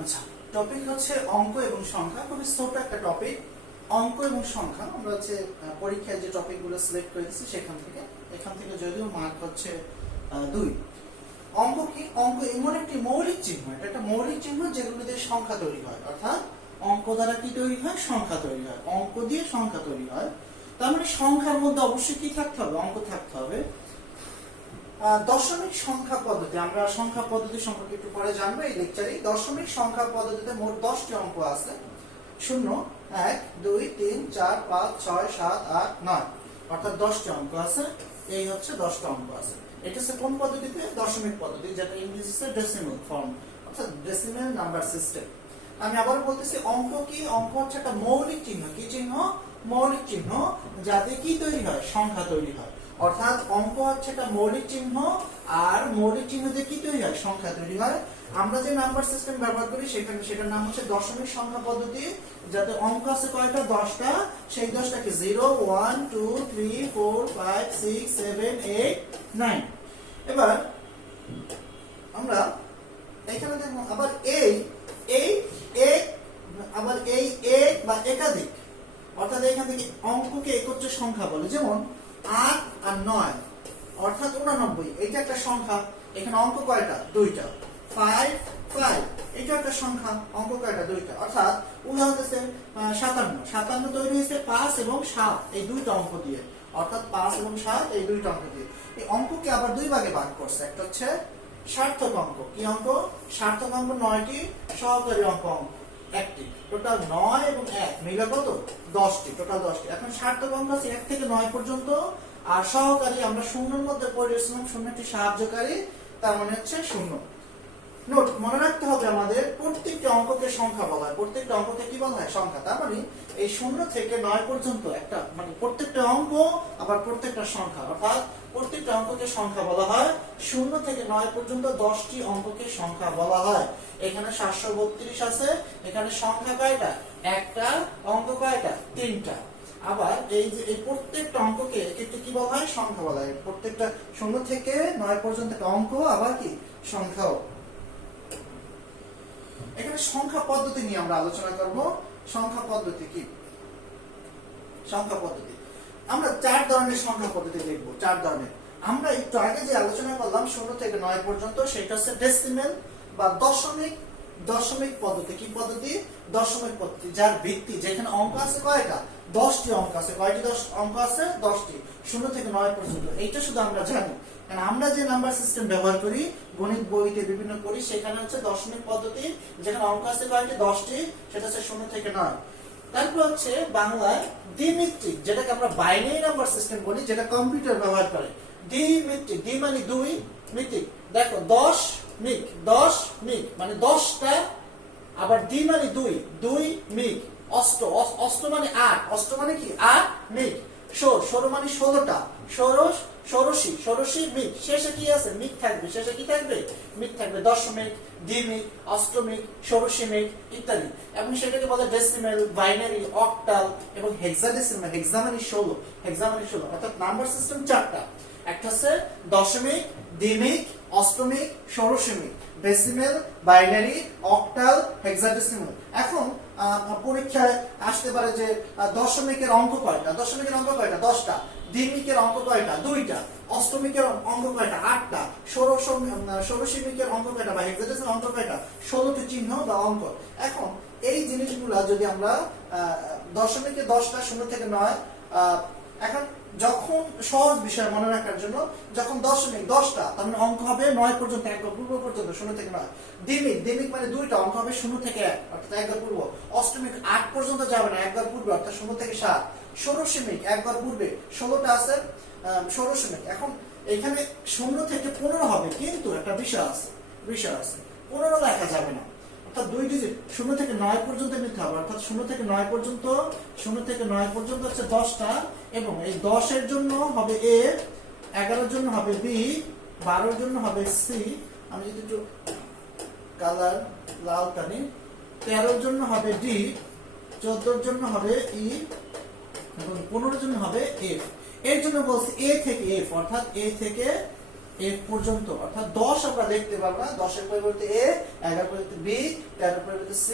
আচ্ছা, টপিক হচ্ছে অঙ্ক এবং সংখ্যা। খুবই ছোট একটা টপিক, অঙ্ক এবং সংখ্যা। আমরা হচ্ছে পরীক্ষায় যে টপিকগুলো সিলেক্ট করেছি এখান থেকে যদিও মার্ক হচ্ছে 2। অঙ্ক কি? অঙ্ক এমন একটি মৌলিক চিহ্ন, এটা একটা মৌলিক চিহ্ন যেগুলো দিয়ে সংখ্যা তৈরি হয়। অর্থাৎ অঙ্ক দ্বারা কি তৈরি হয়? সংখ্যা তৈরি হয়। অঙ্ক দিয়ে সংখ্যা তৈরি হয়। তার মানে সংখ্যার মধ্যে অবশ্যই কি থাকতে হবে? অঙ্ক থাকতে হবে। দশমিক সংখ্যা পদ্ধতি, আমরা সংখ্যা পদ্ধতি সম্পর্কে একটু পরে জানবো এই লেকচারে। দশমিক সংখ্যা পদ্ধতিতে মোট 10টি অঙ্ক আছে। 0, 1, 2, 3, 4, 5, 6, 7, 8, 9, অর্থাৎ 10টি অঙ্ক আছে। এই হচ্ছে 10টা অঙ্ক আছে। এটা হচ্ছে কোন পদ্ধতিতে? দশমিক পদ্ধতি, যেটা ইংরেজিতে ডেসিমাল ফর্ম, অর্থাৎ ডেসিমাল নাম্বার সিস্টেম। আমি আবার বলতেছি, অঙ্ক কি? অঙ্ক হচ্ছে একটা মৌলিক চিহ্ন। কি চিহ্ন? মৌলিক চিহ্ন, যাতে কি তৈরি হয়? সংখ্যা তৈরি হয়। অর্থাৎ অঙ্ক হচ্ছে একটা মৌলিক চিহ্ন, আর মৌলিক চিহ্ন দিয়ে কি তৈরি হয়? সংখ্যা তৈরি হয়। আমরা যে নাম্বার সিস্টেম ব্যবহার করি সেটার নাম হচ্ছে দশমিক সংখ্যা পদ্ধতি। যাতে অঙ্ক আছে কয়টা? 10টা। সেই 10টাকে 0, 1, 2, 3, 4, 5, 6, 7, 8, 9। এবার আমরা এখানে দেখো আবার এই এক বা একাধিক, অর্থাৎ এখান থেকে অঙ্ককে একত্রে সংখ্যা বলে। যেমন 8 আর 9, অর্থাৎ 89। এটা একটা সংখ্যা। এখানে অঙ্ক কয়টা? 2টা। 5, 5, এটা একটা সংখ্যা। অঙ্ক কয়টা? 2টা। অর্থাৎ উদাহরণ হচ্ছে 57 তৈরি হয়েছে 5 এবং 7 এই 2টা অঙ্ক দিয়ে। অর্থাৎ 5 এবং 7 এই 2টা অঙ্ক দিয়ে। এই অঙ্ককে আবার 2 ভাগে ভাগ করছে। একটা হচ্ছে সার্থক অঙ্ক। কি অঙ্ক? সার্থক অঙ্ক 9টি, সহকারী অঙ্ক 1টি। টোটাল 9 এবং 1 মিলে কত? 10টি। টোটাল 10টি। এখন সার্থক অঙ্ক আছে 1 থেকে 9 পর্যন্ত, আর সহকারী আমরা শূন্যের মধ্যে পড়েছিলাম, শূন্যটি সাহায্যকারী, তার মানে হচ্ছে 0। নোট মনে রাখতে হবে, আমাদের প্রত্যেকটা অঙ্ককে সংখ্যা বলা হয়। প্রত্যেকটা অঙ্ককে কি বলা হয়? সংখ্যা। তার মানে এই 0 থেকে 9 পর্যন্ত একটা, মানে প্রত্যেকটা অঙ্ক আবার প্রত্যেকটা সংখ্যা, অর্থাৎ প্রত্যেকটা অঙ্ককে সংখ্যা বলা হয়। 0 থেকে 9 পর্যন্ত 10টি অঙ্ককে সংখ্যা বলা হয়। এখানে 732 আছে। এখানে সংখ্যা কয়টা? একটা। অঙ্ক কয়টা? 3টা। আবার এই যে এই প্রত্যেকটা অঙ্ককে একটু কি বলা হয়? সংখ্যা বলা হয়। প্রত্যেকটা 0 থেকে 9 পর্যন্ত একটা অঙ্ক, আবার কি? সংখ্যাও। এখানে সংখ্যা পদ্ধতি নিয়ে আমরা আলোচনা করব। সংখ্যা পদ্ধতি কি? সংখ্যা পদ্ধতি আমরা 4 ধরনের সংখ্যা পদ্ধতি দেখব। 4 ধরনের। আমরা একটু আগে যে আলোচনা করলাম 0 থেকে 9 পর্যন্ত, সেটা হচ্ছে ডেসিমেল বা দশমিক পদ্ধতি। কি পদ্ধতি? দশমিক পদ্ধতি, যার ভিত্তি, যেখানে অঙ্ক আছে কয়টা? 10টি অঙ্ক আছে। কয়টি অঙ্ক আছে? 10টি। 0 থেকে 9 পর্যন্ত। এইটা শুধু আমরা জানি, কারণ আমরা যে নাম্বার সিস্টেম ব্যবহার করি, গণিত বইতে বিভিন্ন করি, সেখানে হচ্ছে দশমিক পদ্ধতি, যেখানে অঙ্ক আছে কয়টি? 10টি। সেটা হচ্ছে 0 থেকে 9। তারপর হচ্ছে বাংলায় দ্বিমিত্রিক, যেটাকে আমরা বাইনারি নাম্বার সিস্টেম বলি, যেটা কম্পিউটার ব্যবহার করে। দ্বিমিত্রিক, দ্বি মানে 2, মিত্রিক। দেখো 10 মিক মানে 10টা। আবার দ্বি মানে 2 মিক। অষ্ট মানে 8, অষ্ট মানে কি? 8 মিক। ষোড় মানে 16টা। ষোড়শী মিক। শেষে কি আছে? মিক থাকবে। শেষে কি থাকবে? মিক থাকবে। দশমিক, দ্বিমিক, অষ্টমিক, ষোড়শীমিক ইত্যাদি। এবং সেটাকে বলে ডেসিমেল, বাইনারি, অক্টাল এবং হেক্সাডেসিমেল। হেক্সা মানে 16। অর্থাৎ নাম্বার সিস্টেম 4টা। একটা হচ্ছে দশমিক, দ্বিমিক, অষ্টমিক, ষোড়শীমিক, ডেসিমেল, বাইনারি, অক্টাল, হেক্সাডেসিমেল। এখন পরীক্ষায় আসতে পারে যে দশমিকের অঙ্ক কয়টা? দশমিকের অঙ্ক কয়টা? 10টা। দ্বিমিকের অঙ্ক কয়টা? 2টা। অষ্টমিকের অঙ্ক কয়টা? 8টা। ষোড়শীমিকের অঙ্ক কয়টা বা হেক্সাডেসিমেল অঙ্ক কয়টা? 16টি চিহ্ন বা অঙ্ক। এখন এই জিনিসগুলা যদি আমরা দশমিকে 10টা, 0 থেকে 9, এখন যখন সহজ বিষয় মনে রাখার জন্য, যখন দশমিক 10টা, তার মানে অঙ্ক হবে 9 পর্যন্ত, একবার পূর্ব পর্যন্ত, 0 থেকে 9। দ্বিমিক মানে 2টা, অঙ্ক হবে 0 থেকে 1, অর্থাৎ একবার পূর্ব। অষ্টমিক 8 পর্যন্ত যাবে না, একবার পূর্বে, অর্থাৎ 0 থেকে 7। ষোড়শীমিক একবার পূর্বে, 16টা আছে ষোড়শীমিক। এখন এখানে 0 থেকে 15 হবে, কিন্তু একটা বিষয় আছে। 15 লেখা যাবে না, অর্থাৎ 2 ডিজিট। 0 থেকে 9 পর্যন্ত নিতে হবে, অর্থাৎ 0 থেকে 9 পর্যন্ত হচ্ছে 10টা। এবং এই 10 এর জন্য হবে A, 11 এর জন্য হবে B, 12 এর জন্য হবে C। আমি যদি একটু কালার লাল টানি, 13 এর জন্য হবে D, 14 এর জন্য হবে E, এবং 15 এর জন্য হবে F। এর জন্য বলছি A থেকে F, অর্থাৎ A থেকে F পর্যন্ত, অর্থাৎ 10 আমরা লিখতে পারবো না, 10 এর পরিবর্তে A, 11 এর পরিবর্তে B, 13 এর পরিবর্তে C,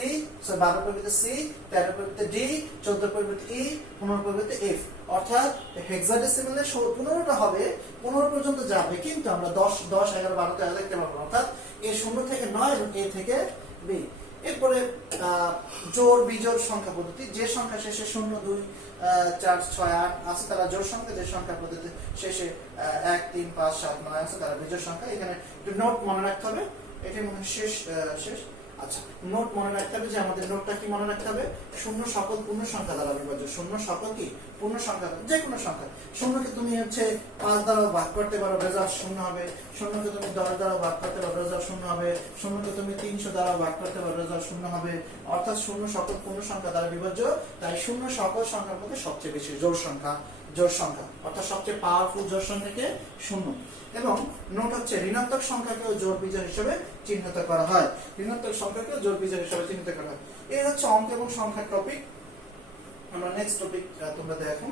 12 এর পরিবর্তে C, 13 এর পরিবর্তে D, 14 এর পরিবর্তে E, 15 এর পরিবর্তে F। অর্থাৎ হেক্সাডেসিমালে 15টা হবে, 15 পর্যন্ত যাবে, কিন্তু আমরা 10, 11, 12, 13 লিখতে পারবো না। অর্থাৎ A 0 থেকে 9 এবং A থেকে B। এরপরে জোড় বিজোড় সংখ্যা পদ্ধতি, যে সংখ্যা শেষে 0, 2, 4, 6, 8 আছে তারা জোড় সংখ্যা, যে সংখ্যা পদ্ধতি শেষে 1, 3, 5, 7, 9 আছে তারা বিজোড় সংখ্যা। এখানে নোট মনে রাখতে হবে, এটি মনে শেষ। আচ্ছা, নোট মনে রাখতে হবে যে আমাদের নোটটা কি মনে রাখতে হবে, শূন্য সকল পূর্ণ সংখ্যা দ্বারা বিভাজ্য। শূন্য সকল কি পূর্ণ সংখ্যা, যে কোনো সংখ্যা। শূন্যকে তুমি 5 দ্বারা ভাগ করতে পারো, রেজাল্ট 0 হবে। শূন্যকে তুমি 10 দ্বারা ভাগ করতে পারো, রেজাল্ট 0 হবে। শূন্যকে তুমি 300 দ্বারা ভাগ করতে পারো, রেজাল্ট 0 হবে। অর্থাৎ শূন্য সকল পূর্ণ সংখ্যা দ্বারা বিভাজ্য। তাই শূন্য সকল সংখ্যার মধ্যে সবচেয়ে বেশি জোড় সংখ্যা, অর্থাৎ সবচেয়ে পাওয়ারফুল জোড় সংখ্যাকে 0। এবং নোট হচ্ছে ঋণাত্মক সংখ্যাকেও জোড় বিজোড় হিসেবে চিহ্নিত করা হয়, ঋণাত্মক সংখ্যাকেও জোড় বিজোড় হিসেবে চিহ্নিত করা হয়। এই হচ্ছে অঙ্ক এবং সংখ্যার টপিক। আমরা নেক্সট টপিক তোমরা দেখো।